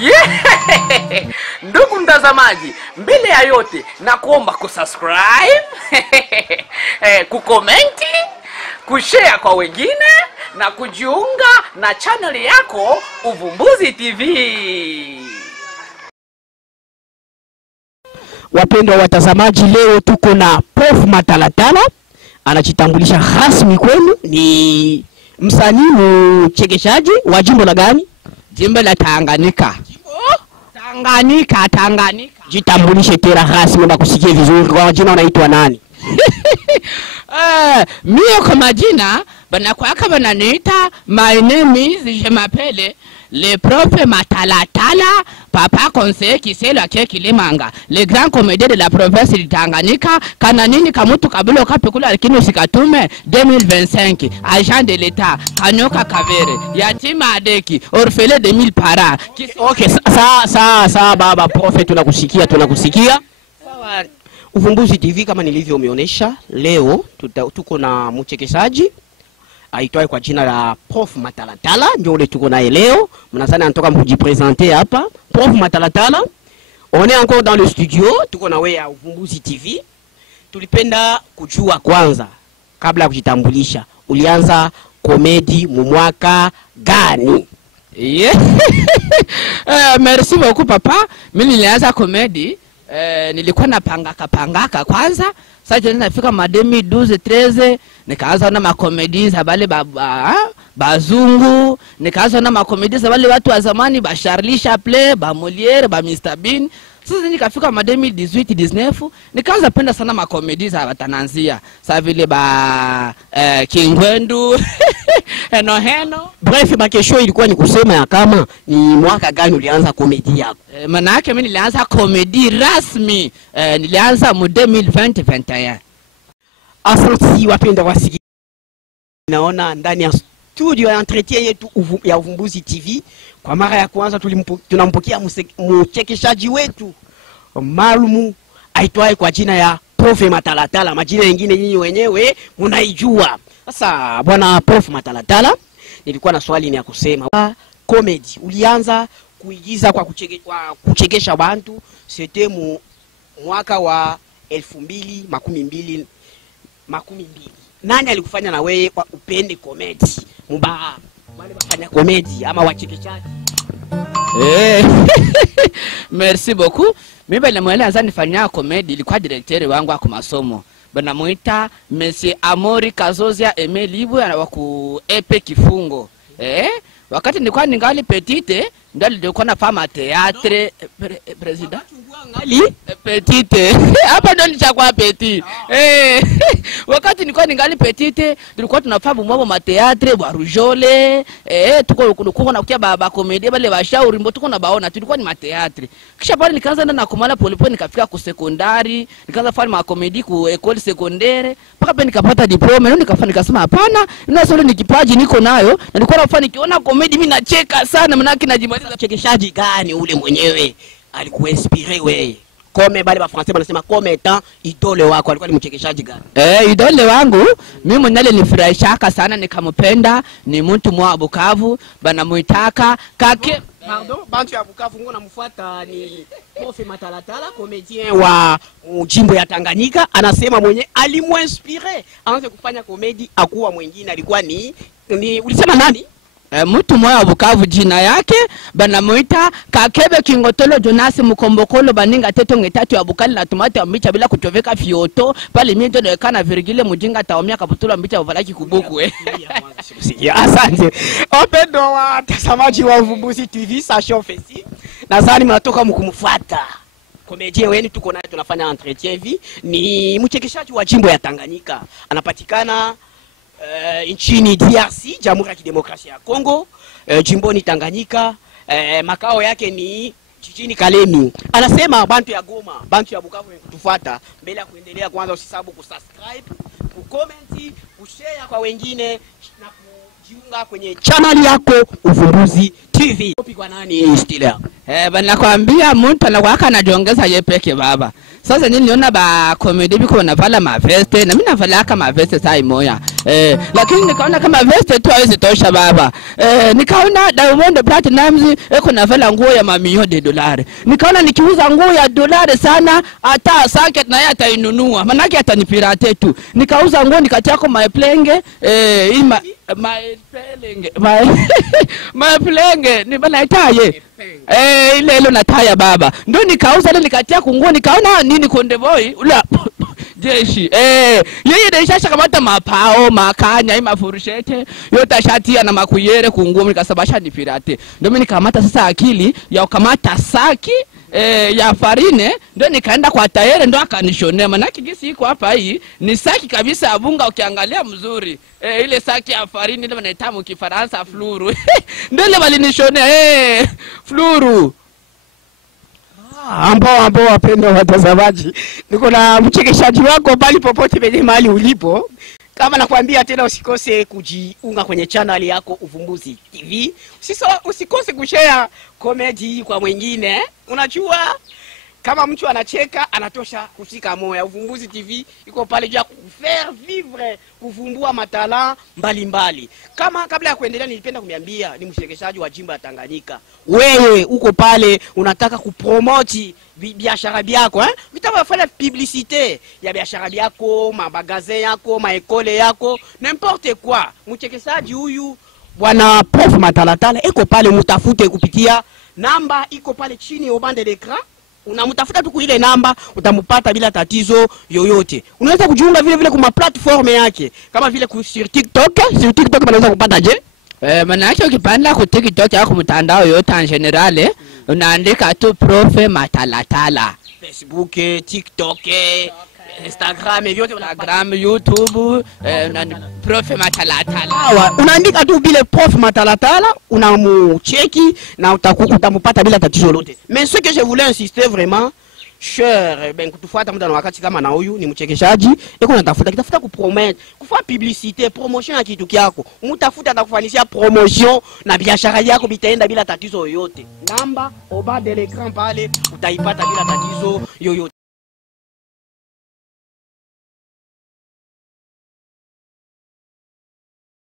Yeah! Ndugu mtazamaji, mbele ya yote na kuomba kusubscribe, kukomenti, kushare kwa wengine na kujiunga na channel yako Uvumbuzi TV. Wapendwa watazamaji, leo tuko na Prof Matalatala, anajitambulisha rasmi kwenu. Ni msanii mchekeshaji wa jimbo la gani? Jimbo la Tanganyika. Tanganyika. Jitambulishe tena rasmi na kusikia vizuri. Kwa jina unaitwa nani? Mimi kwa majina banakuaka bananiita, my name is je m'appelle le Prof Matalatala, papa conseiller Kiselo Kilimanga, le grand comédien de la province de Tanganyika, kananini kamutu kabilo kapekula lakini usikatume 2025, agent de l'état, kanyoka kavere, yatima adeki, orphelin de 1000 parents. Okay, sawa baba Prof, tunakusikia. Sawa. Uvumbuzi TV kama nilivyomeonesha, leo tuko na mchekeshaji aitwaye kwa jina la Prof Matalatala, ndio ule tuko naye leo. Mnasana anatoka mkujipresenter hapa. Prof Matalatala, on est encore dans le studio, tuko na wewe ya Uvumbuzi TV. Tulipenda kujua kwanza, kabla ya kujitambulisha, ulianza komedi mwaka gani? Yeah. Merci beaucoup papa. Mimi nilianza komedi nilikuwa napangaka kwanza. Sasa nafika ma 2012 13 nikaanza na makomedi za wale bazungu, nikaanza na makomedi za wale watu wa zamani, ba Charlie Chaplin, ba Molière, ba Mr Bean. Sasa nikafika ma 2018 19 nikaanza penda sana makomedi za watananzia. Sasa vile ba Kingwendu Heno. Bref, makesho ilikuwa ni kusema ya kama ni mwaka gani ulianza komedi yako? Maana yake mimi nilianza komedi rasmi nilianza mu 2020-21. Asante wapenda wasiki. Naona ndani ya studio ya entretien yetu ya Uvumbuzi TV kwa mara ya kwanza tunampokea mchekeshaji wetu maalumu aitwaye kwa jina ya Prof Matalatala. Majina mengine nyinyi wenyewe mnaijua. Sasa bwana Prof Matalatala, nilikuwa na swali ni ya kusema, comedy ulianza kuigiza kwa kuchekesha watu c'était mwaka wa 2012. Nani alikufanya na wewe kwa upende comedy? Mba wale wafanya comedy ama wachekeshaji? Merci beaucoup. Mimi bali mwanza nifanyia comedy, ilikuwa directeur wangu wa masomo. Bana muita Monsieur Amori Kazozia Emelibu wa ku epe kifungo. Wakati nilikuwa ningali petite, ndio na fama théâtre president ngali petite. Hapa ndo nilichakwa petit. Wakati nilikuwa ningali petite, tulikuwa tunafanya mambo ma théâtre bwa Rujole, tuko na kutia baba comedy bale bashauri mbo tuko na baona, tulikuwa ni ma théâtre. Kisha pale nikaanza na kumala polepole, nikafika ku sekondari, nikaanza fanya ma comedy ku école secondaire, mpaka pia nikapata diploma. Ndio nikasema hapana, ina solo ni kipaji niko nayo, na nilikuwa nafanya nikiona comedy mimi nacheka sana, maana kinajimaliza. Chekeshaji gani ule mwenyewe alikuinspire wewe? Kome bale ba français wanasema comme étant idole wako, alikuwa ni mchekeshaji gani? Idole wangu mimi mwenyewe nilifurahishaka sana, nikamupenda. Ni mtu mwa Bukavu, banamuitaka kake. Pardon, bantu ya Bukavu ngo namfuata ni Prof Matalatala, comédien wa jimbo ya Tanganyika. Anasema mwenye alimuinspire aanze kufanya komedi akuwa mwingine alikuwa ni ulisema nani? Mtu mwa Bukavu, jina yake banamuita Kakebe Kingotolo Jonas Mukombokolo baninga teto ngetatu ya bukali na tomate ya mbicha bila kuchoveka fioto pale mimi ndio kana virgile mujinga taomia kaputula mbicha uvalaki kubuku. Asante. Wapendwa watazamaji wa Uvumbuzi TV, Sasha Fesi. Nadhani mnatoka mkumfuata. Komedien wenu tuko naye tunafanya entretien hivi. Ni mchekeshaji wa jimbo ya Tanganyika. Anapatikana nchini DRC, Jamhuri ya Kidemokrasia ya Kongo, jimboni Tanganyika. Makao yake ni jijini Kalemi. Anasema bantu ya Goma, bantu ya Bukavu kutufuata. Mbele ya kuendelea, kwanza usisahau kusubscribe, kucomment, kushare kwa wengine na kujiunga kwenye channel yako Uvumbuzi TV. Kwa nani Stila? Banakwambia mtu anakuwa anajiongeza yeye peke baba. Sasa niliona ba comedy biko wanavala maveste na mimi navala kama veste sai moya. Lakini nikaona kama veste tu haiwezi tosha baba. Nikaona Diamond Platnumz eko navala nguo ya mamilioni ya dolari. Nikaona nikiuza nguo ya dolari sana hata socket na yeye atainunua. Maana yake atanipirate tu. Nikauza nguo nikatia kwa maplenge maplenge ni bana itaye. Ile nataya baba. Ndio nikauza ile nikatia kunguo nikaona nini Konde Boy ula jeshi yeye deisha kamata mapao makanya mafurushete yote shatia na makuyere kunguo nikasabasha ni pirate. Ndio mimi nikamata sasa akili ya kukamata saki ya farine ndio nikaenda kwa tayere ndio akanishonea maana kigisi iko hapa hii ni saki kabisa ya bunga ukiangalia mzuri ile saki ya farine ile wanaita mu Kifaransa fluru ndio ile walinishonea fluru. Ambao wapenda watazamaji, niko na mchekeshaji wako bali popote penye mahali ulipo. Kama nakwambia tena usikose kujiunga kwenye channel yako Uvumbuzi TV. Usikose kushare comedy kwa mwingine. Unajua kama mtu anacheka anatosha kushika moyo. Uvumbuzi TV iko pale juu ya faire vivre, kuvumbua matala mbalimbali. Kama kabla ya kuendelea nilipenda kuniambia ni mshekeshaji wa jimbo la Tanganyika. Wewe uko pale unataka kupromote biashara yako Utafanya publicité ya biashara yako, mabagaze yako, maekole yako, n'importe quoi. Mchekeshaji huyu bwana Prof Matalatala iko pale, mtafute kupitia namba iko pale chini ya bande d'écran. Unamtafuta tu ile namba utampata bila tatizo yoyote. Unaweza kujiunga vile vile kwa platform yake kama vile sur TikTok. Sur TikTok unaweza kupata je? Maana yake ukipanda ku TikTok yako mtandao yote en general unaandika tu Prof Matalatala. Facebook, TikTok, Instagram, vyote Instagram, YouTube, Prof Matalatala. Unaandika tu vile Prof Matalatala, unamucheki na utampata bila tatizo lolote. Mais ce que je voulais insister vraiment, cher kutufuata muda na wakati kama na huyu ni mchekeshaji, eko natafuta kupromote, kufanya publicité, promotion ya kitu kyako. Mtafuta atakufanisia promotion na biashara yako bitaenda bila tatizo yoyote. Namba au bas de l'écran pale utaipata bila tatizo yoyote.